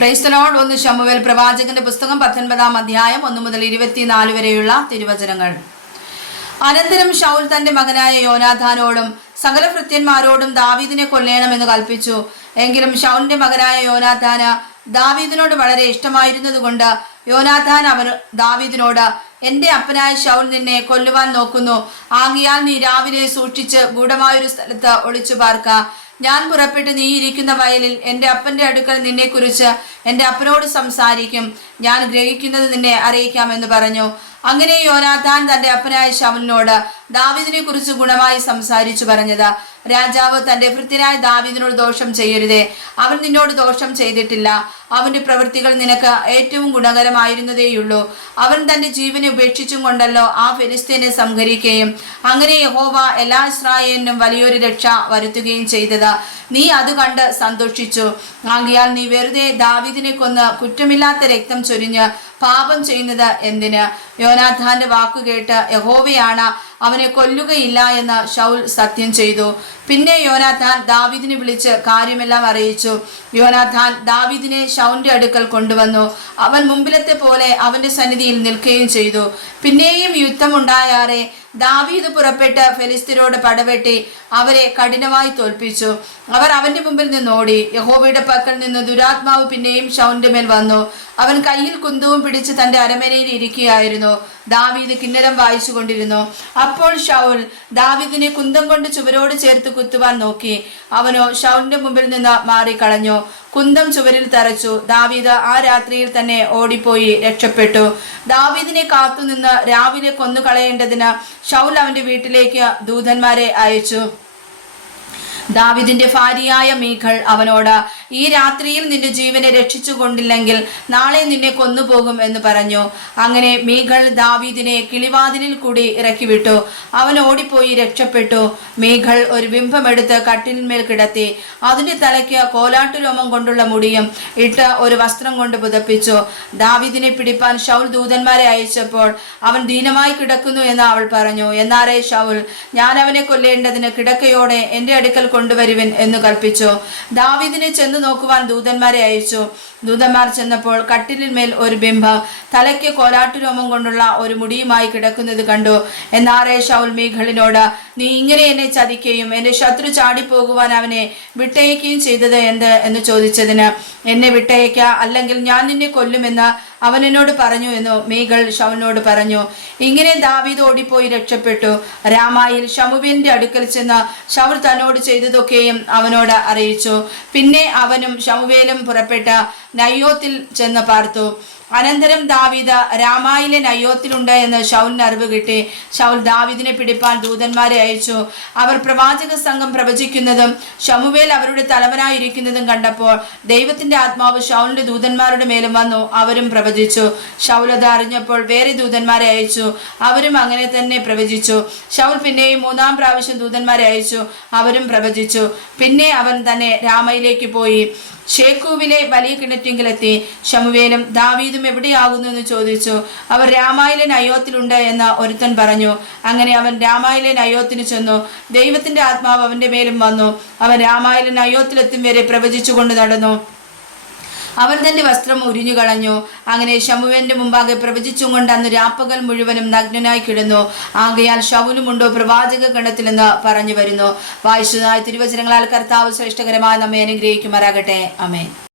Praise the Lord. 1 ശമൂവേൽ പ്രവാചകന്റെ പുസ്തകം 19-ാം അധ്യായം 1 മുതൽ 24 വരെയുള്ള തിരുവചനങ്ങൾ. അനന്തരം ശൗൽ തന്റെ മകനായ യോനാഥാനോടും സകല ഭൃത്യന്മാരോടും ദാവീദിനെ കൊല്ലേണമെന്ന് കൽപ്പിച്ചു. എങ്കിലും ശൗലിന്റെ മകനായ യോനാഥാന് ദാവീദിനോട് വളരെ ഇഷ്ടമായിരുന്നതുകൊണ്ട് യോനാഥാൻ ദാവീദിനോട്, എന്റെ അപ്പനായ ശൗൽ നിന്നെ കൊല്ലുവാൻ നോക്കുന്നു. ആകയാൽ നീ രാവിലെ സൂക്ഷിച്ച് ഗൂഢമായൊരു സ്ഥലത്ത് ഒളിച്ചു പാർക്ക. ഞാൻ പുറപ്പെട്ട് നീ ഇരിക്കുന്ന വയലിൽ എൻ്റെ അപ്പന്റെ അടുക്കൽ നിന്നെക്കുറിച്ച് എൻ്റെ അപ്പനോട് സംസാരിക്കും. ഞാൻ ഗ്രഹിക്കുന്നത് നിന്നെ അറിയിക്കാമെന്ന് പറഞ്ഞു. അങ്ങനെ യോനാഥാൻ തന്റെ അപ്പനായ ശൗലിനോട് ദാവീദിനെ കുറിച്ച് ഗുണമായി സംസാരിച്ചു പറഞ്ഞത്: രാജാവ് തന്റെ ഭൃത്യനായ ദാവീദിനോട് ദോഷം ചെയ്യരുതേ. അവൻ നിന്നോട് ദോഷം ചെയ്തിട്ടില്ല. അവന്റെ പ്രവൃത്തികൾ നിനക്ക് ഏറ്റവും ഗുണകരമായിരുന്നതേയുള്ളൂ. അവൻ തന്റെ ജീവനെ ഉപേക്ഷിച്ചും കൊണ്ടല്ലോ ആ ഫെലിസ്ത്യനെ സംഹരിക്കുകയും അങ്ങനെ യഹോവ എല്ലാ ഇസ്രായേലിനും വലിയൊരു രക്ഷ വരുത്തുകയും ചെയ്തത്. നീ അത് കണ്ട് സന്തോഷിച്ചു. ആകയാൽ നീ വെറുതെ ദാവീദിനെ കൊന്ന് കുറ്റമില്ലാത്ത രക്തം ചൊരിഞ്ഞ് പാപം ചെയ്യുന്നത് എന്തിന്? യോനാഥാന്റെ വാക്കുകേട്ട് യഹോവയാണ് അവനെ കൊല്ലുകയില്ല എന്ന് ശൗൽ സത്യം ചെയ്തു. പിന്നെ യോനാഥാൻ ദാവീദിനെ വിളിച്ച് കാര്യമെല്ലാം അറിയിച്ചു. യോനാഥാൻ ദാവീദിനെ ശൗലിന്റെ അടുക്കൽ കൊണ്ടുവന്നു. അവൻ മുമ്പിലത്തെ പോലെ അവന്റെ സന്നിധിയിൽ നിൽക്കുകയും ചെയ്തു. പിന്നെയും യുദ്ധമുണ്ടായാറെ ദാവീദ് പുറപ്പെട്ട് ഫെലിസ്ത്യരോട് പടവെട്ടി അവരെ കഠിനമായി തോൽപ്പിച്ചു. അവർ അവന്റെ മുമ്പിൽ നിന്ന് ഓടി. യഹോവയുടെ പക്കൽ നിന്ന് ദുരാത്മാവ് പിന്നെയും ശൗലിന്റെ മേൽ വന്നു. അവൻ കയ്യിൽ കുന്തവും പിടിച്ച് തന്റെ അരമനയിൽ ഇരിക്കുകയായിരുന്നു. ദാവീദ് കിന്നരം വായിച്ചു കൊണ്ടിരുന്നു. അപ്പോൾ ശൗൽ ദാവീദിനെ കുന്തം കൊണ്ട് ചുവരോട് ചേർത്ത് കുത്തുവാൻ നോക്കി. അവനോ ശൗലിന്റെ മുമ്പിൽ നിന്ന് മാറിക്കളഞ്ഞു. കുന്തം ചുവരിൽ തറച്ചു. ദാവീദ് ആ രാത്രിയിൽ തന്നെ ഓടിപ്പോയി രക്ഷപ്പെട്ടു. ദാവീദിനെ കാത്തുനിന്ന് രാവിലെ കൊന്നുകളയേണ്ടതിന് ശൗൽ അവന്റെ വീട്ടിലേക്ക് ദൂതന്മാരെ അയച്ചു. ദാവീദിന്റെ ഭാര്യയായ മീഖൾ അവനോട്, ഈ രാത്രിയിൽ നിന്റെ ജീവനെ രക്ഷിച്ചു കൊണ്ടില്ലെങ്കിൽ നാളെ നിന്നെ കൊന്നുപോകും എന്ന് പറഞ്ഞു. അങ്ങനെ മീഖൾ ദാവീദിനെ കിളിവാതിലിൽ കൂടി ഇറക്കി വിട്ടു. അവൻ ഓടിപ്പോയി രക്ഷപ്പെട്ടു. മീഖൾ ഒരു ബിംബമെടുത്ത് കട്ടിലിന്മേൽ കിടത്തി. അതിന്റെ തലയ്ക്ക് കോലാട്ടുരോമം കൊണ്ടുള്ള മുടിയും ഇട്ട് ഒരു വസ്ത്രം കൊണ്ട് പുതപ്പിച്ചു. ദാവീദിനെ പിടിപ്പാൻ ശൗൽ ദൂതന്മാരെ അയച്ചപ്പോൾ അവൻ ദീനമായി കിടക്കുന്നു എന്ന് അവൾ പറഞ്ഞു. എന്നാറേ ശൗൽ, ഞാൻ അവനെ കൊല്ലേണ്ടതിന് കിടക്കയോടെ എൻ്റെ അടുക്കൽ കൊണ്ടുവരുവിൻ എന്ന് കൽപ്പിച്ചു. ദാവീദിനെ ചെന്ന് നോക്കുവാൻ ദൂതന്മാരെ അയച്ചു. ദൂതന്മാർ ചെന്നപ്പോൾ കട്ടിലിന്മേൽ ഒരു ബിംബം തലയ്ക്ക് കോലാട്ടുരോമം കൊണ്ടുള്ള ഒരു മുടിയുമായി കിടക്കുന്നത് കണ്ടു. എന്നാറേ ശൗൽ മീഖളിനോട്, നീ ഇങ്ങനെ എന്നെ ചതിക്കുകയും എൻ്റെ ശത്രു ചാടിപ്പോകുവാൻ അവനെ വിട്ടയക്കുകയും ചെയ്തത് എന്ത് എന്ന് ചോദിച്ചതിന്, എന്നെ വിട്ടയക്ക, അല്ലെങ്കിൽ ഞാൻ നിന്നെ കൊല്ലുമെന്ന് അവൻ എന്നോട് പറഞ്ഞു എന്ന് മീഖൾ ശൗലിനോട് പറഞ്ഞു. ഇങ്ങനെ ദാവീദ് ഓടിപ്പോയി രക്ഷപ്പെട്ടു. രാമായിൽ ശമൂവേലിന്റെ അടുക്കൽ ചെന്ന് ശൗൽ തന്നോട് ചെയ്തതൊക്കെയും അവനോട് അറിയിച്ചു. പിന്നെ അവനും ശമൂവേലും പുറപ്പെട്ട് നയ്യോത്തിൽ ചെന്ന് പാർത്തു. അനന്തരം ദാവീദ് രാമായിലെ നയ്യോത്തിലുണ്ട് എന്ന് ശൗലിന് അറിവ് കിട്ടി. ശൗൽ ദാവീദിനെ പിടിപ്പാൻ ദൂതന്മാരെ അയച്ചു. അവർ പ്രവാചക സംഘം പ്രവചിക്കുന്നതും ശമൂവേൽ അവരുടെ തലവനായിരിക്കുന്നതും കണ്ടപ്പോൾ ദൈവത്തിന്റെ ആത്മാവ് ശൗലിന്റെ ദൂതന്മാരുടെ മേലും വന്നു. അവരും പ്രവചിച്ചു. ശൗൽ അത് അറിഞ്ഞപ്പോൾ വേറെ ദൂതന്മാരെ അയച്ചു. അവരും അങ്ങനെ തന്നെ പ്രവചിച്ചു. ശൗൽ പിന്നെയും 3-ാം പ്രാവശ്യം ദൂതന്മാരെ അയച്ചു. അവരും പ്രവചിച്ചു. പിന്നെ അവൻ തന്നെ രാമയിലേക്ക് പോയി ഷേക്കൂവിലെ വലിയ കിണറ്റിങ്കിലെത്തി. ശമൂവേലും ദാവീദും എവിടെയാകുന്നു എന്ന് ചോദിച്ചു. അവർ രാമായിലെ നയ്യോത്തിലുണ്ട് എന്ന് ഒരുത്തൻ പറഞ്ഞു. അങ്ങനെ അവൻ രാമായിലെ നയ്യോത്തിന് ചെന്നു. ദൈവത്തിന്റെ ആത്മാവ് അവന്റെ മേലും വന്നു. അവൻ രാമായിലെ നയ്യോത്തിലെത്തും വരെ പ്രവചിച്ചു കൊണ്ട് നടന്നു. അവൻ തന്റെ വസ്ത്രം ഉരിഞ്ഞു കളഞ്ഞു. അങ്ങനെ ശമൂവേലിന്റെ മുമ്പാകെ പ്രവചിച്ചും കൊണ്ട് അന്ന് രാപ്പകൽ മുഴുവനും നഗ്നനായി കിടന്നു. ആകയാൽ ശൗലുമുണ്ടോ പ്രവാചക ഗണത്തിലെന്ന് പറഞ്ഞു വരുന്നു. വായിച്ചതായ തിരുവചനങ്ങളാൽ കർത്താവ് ശ്രേഷ്ഠകരമായി നമ്മെ അനുഗ്രഹിക്കുമാറാകട്ടെ. ആമേൻ.